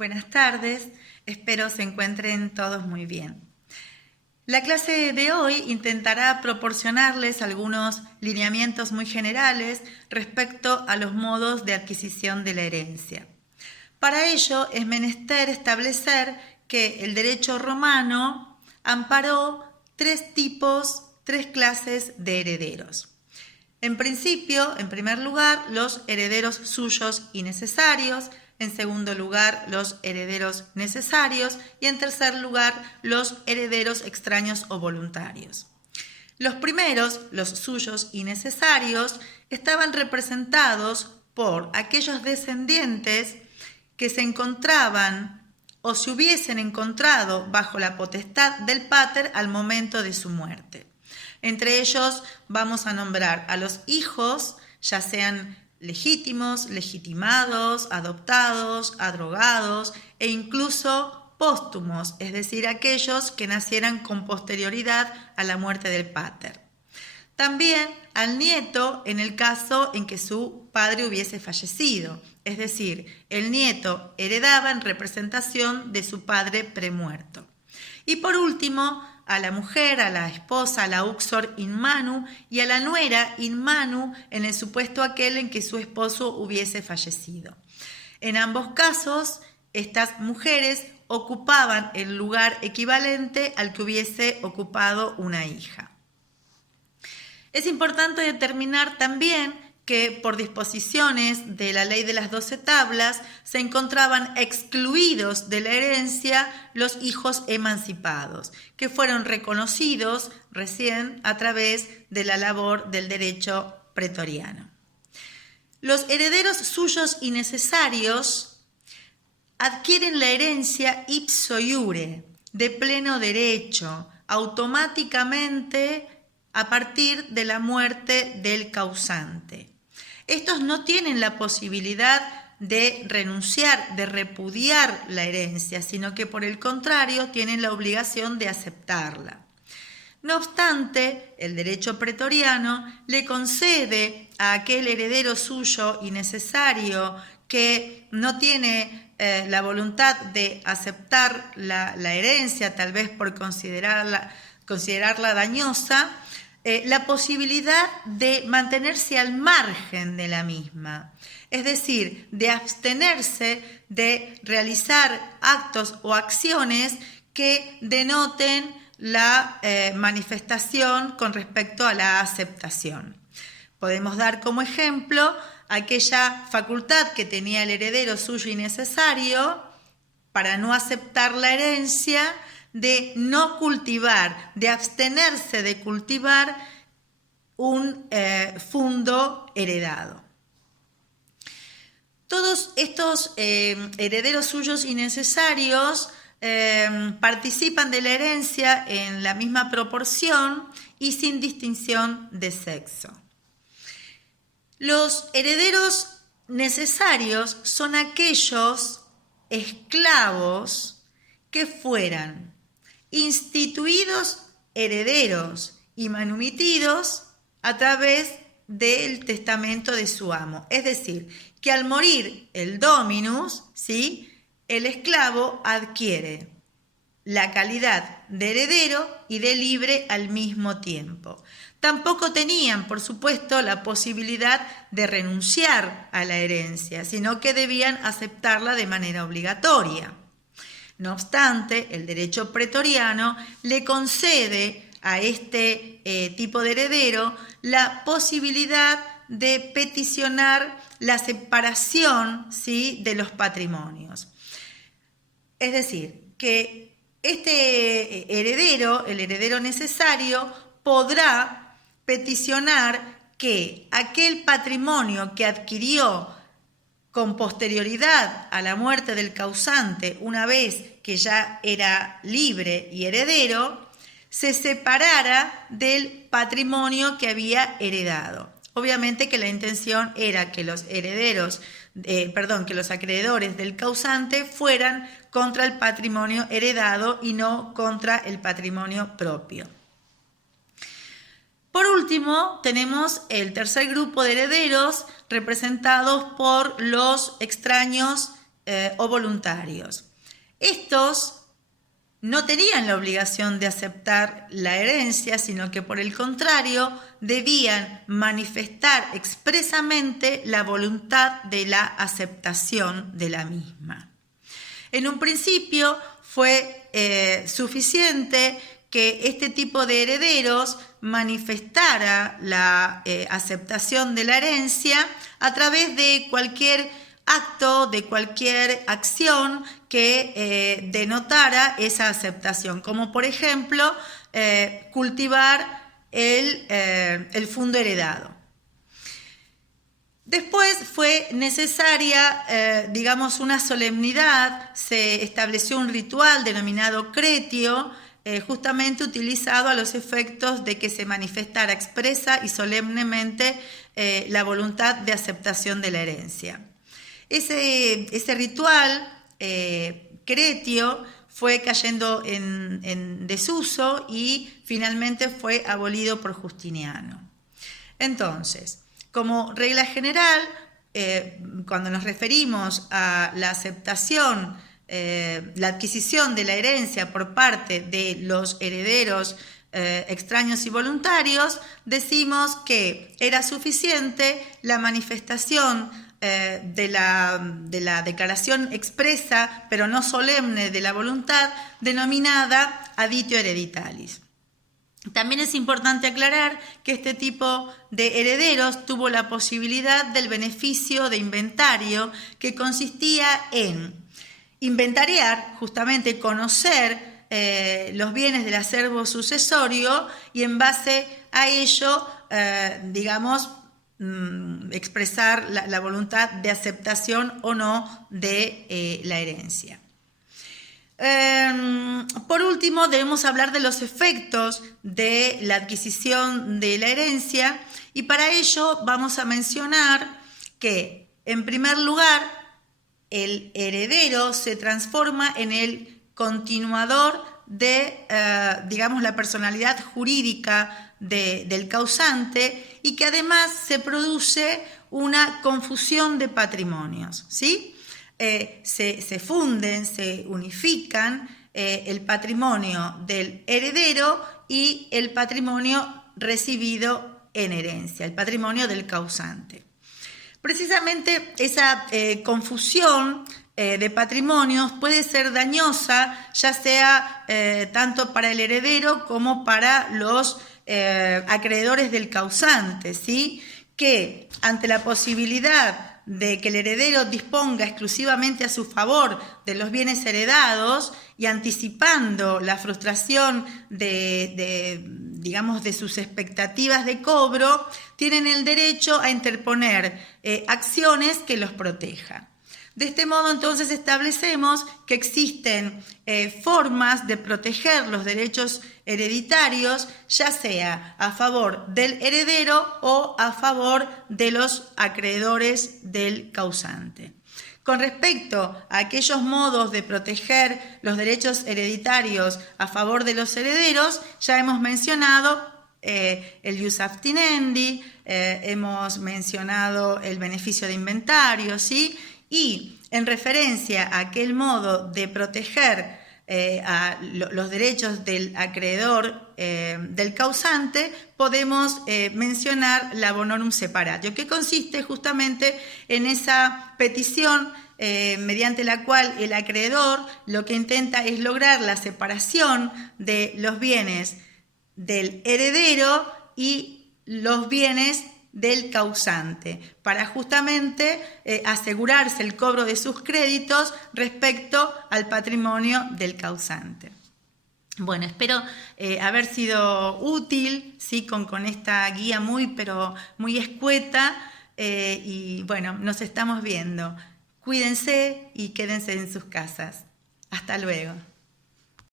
Buenas tardes, espero se encuentren todos muy bien. La clase de hoy intentará proporcionarles algunos lineamientos muy generales respecto a los modos de adquisición de la herencia. Para ello es menester establecer que el derecho romano amparó tres clases de herederos. En principio, en primer lugar, los herederos suyos y necesarios. En segundo lugar, los herederos necesarios. Y en tercer lugar, los herederos extraños o voluntarios. Los primeros, los suyos y necesarios, estaban representados por aquellos descendientes que se encontraban o se hubiesen encontrado bajo la potestad del pater al momento de su muerte. Entre ellos vamos a nombrar a los hijos, ya sean legítimos, legitimados, adoptados, adrogados e incluso póstumos, es decir, aquellos que nacieran con posterioridad a la muerte del pater. También al nieto en el caso en que su padre hubiese fallecido, es decir, el nieto heredaba en representación de su padre premuerto. Y por último, a la mujer, a la esposa, a la uxor in manu y a la nuera in manu en el supuesto aquel en que su esposo hubiese fallecido. En ambos casos, estas mujeres ocupaban el lugar equivalente al que hubiese ocupado una hija. Es importante determinar también que por disposiciones de la ley de las 12 tablas se encontraban excluidos de la herencia los hijos emancipados, que fueron reconocidos recién a través de la labor del derecho pretoriano. Los herederos suyos y necesarios adquieren la herencia ipso iure, de pleno derecho, automáticamente a partir de la muerte del causante. Estos no tienen la posibilidad de renunciar, de repudiar la herencia, sino que por el contrario tienen la obligación de aceptarla. No obstante, el derecho pretoriano le concede a aquel heredero suyo y necesario que no tiene la voluntad de aceptar la herencia, tal vez por considerarla dañosa, la posibilidad de mantenerse al margen de la misma, es decir, de abstenerse de realizar actos o acciones que denoten la manifestación con respecto a la aceptación. Podemos dar como ejemplo aquella facultad que tenía el heredero suyo y necesario para no aceptar la herencia, de no cultivar, de abstenerse de cultivar un fundo heredado. Todos estos herederos suyos y necesarios participan de la herencia en la misma proporción y sin distinción de sexo. Los herederos necesarios son aquellos esclavos que fueran instituidos herederos y manumitidos a través del testamento de su amo. Es decir, que al morir el dominus, ¿sí?, el esclavo adquiere la calidad de heredero y de libre al mismo tiempo. Tampoco tenían, por supuesto, la posibilidad de renunciar a la herencia, sino que debían aceptarla de manera obligatoria. No obstante, el derecho pretoriano le concede a este tipo de heredero la posibilidad de peticionar la separación, ¿sí?, de los patrimonios. Es decir, que este heredero, el heredero necesario, podrá peticionar que aquel patrimonio que adquirió con posterioridad a la muerte del causante, una vez que ya era libre y heredero, se separara del patrimonio que había heredado. Obviamente que la intención era que los que los acreedores del causante fueran contra el patrimonio heredado y no contra el patrimonio propio. Por último, tenemos el tercer grupo de herederos representados por los extraños o voluntarios. Estos no tenían la obligación de aceptar la herencia, sino que por el contrario debían manifestar expresamente la voluntad de la aceptación de la misma. En un principio fue suficiente que este tipo de herederos manifestara la aceptación de la herencia a través de cualquier acto, de cualquier acción que denotara esa aceptación, como por ejemplo cultivar el fundo heredado. Después fue necesaria, una solemnidad, se estableció un ritual denominado cretio, justamente utilizado a los efectos de que se manifestara expresa y solemnemente la voluntad de aceptación de la herencia. Ese ritual cretio fue cayendo en desuso y finalmente fue abolido por Justiniano. Entonces, como regla general, cuando nos referimos a la aceptación, la adquisición de la herencia por parte de los herederos extraños y voluntarios, decimos que era suficiente la manifestación de la declaración expresa, pero no solemne, de la voluntad, denominada aditio hereditalis. También es importante aclarar que este tipo de herederos tuvo la posibilidad del beneficio de inventario, que consistía en inventariar, justamente conocer los bienes del acervo sucesorio y en base a ello, expresar la voluntad de aceptación o no de la herencia. Por último, debemos hablar de los efectos de la adquisición de la herencia y para ello vamos a mencionar que, en primer lugar, el heredero se transforma en el continuador de, la personalidad jurídica del causante y que además se produce una confusión de patrimonios, ¿sí? Se funden, se unifican el patrimonio del heredero y el patrimonio recibido en herencia, el patrimonio del causante. Precisamente esa confusión de patrimonios puede ser dañosa, ya sea tanto para el heredero como para los acreedores del causante, ¿sí? Que ante la posibilidad de que el heredero disponga exclusivamente a su favor de los bienes heredados y anticipando la frustración de sus expectativas de cobro, tienen el derecho a interponer acciones que los protejan. De este modo, entonces, establecemos que existen formas de proteger los derechos hereditarios, ya sea a favor del heredero o a favor de los acreedores del causante. Con respecto a aquellos modos de proteger los derechos hereditarios a favor de los herederos, ya hemos mencionado el ius abstinendi, hemos mencionado el beneficio de inventario, ¿sí? Y en referencia a aquel modo de proteger a los derechos del acreedor del causante, podemos mencionar la bonorum separatio, que consiste justamente en esa petición mediante la cual el acreedor lo que intenta es lograr la separación de los bienes del heredero y los bienes del causante, para justamente asegurarse el cobro de sus créditos respecto al patrimonio del causante. Bueno, espero haber sido útil, ¿sí? con esta guía muy escueta y bueno, nos estamos viendo. Cuídense y quédense en sus casas. Hasta luego.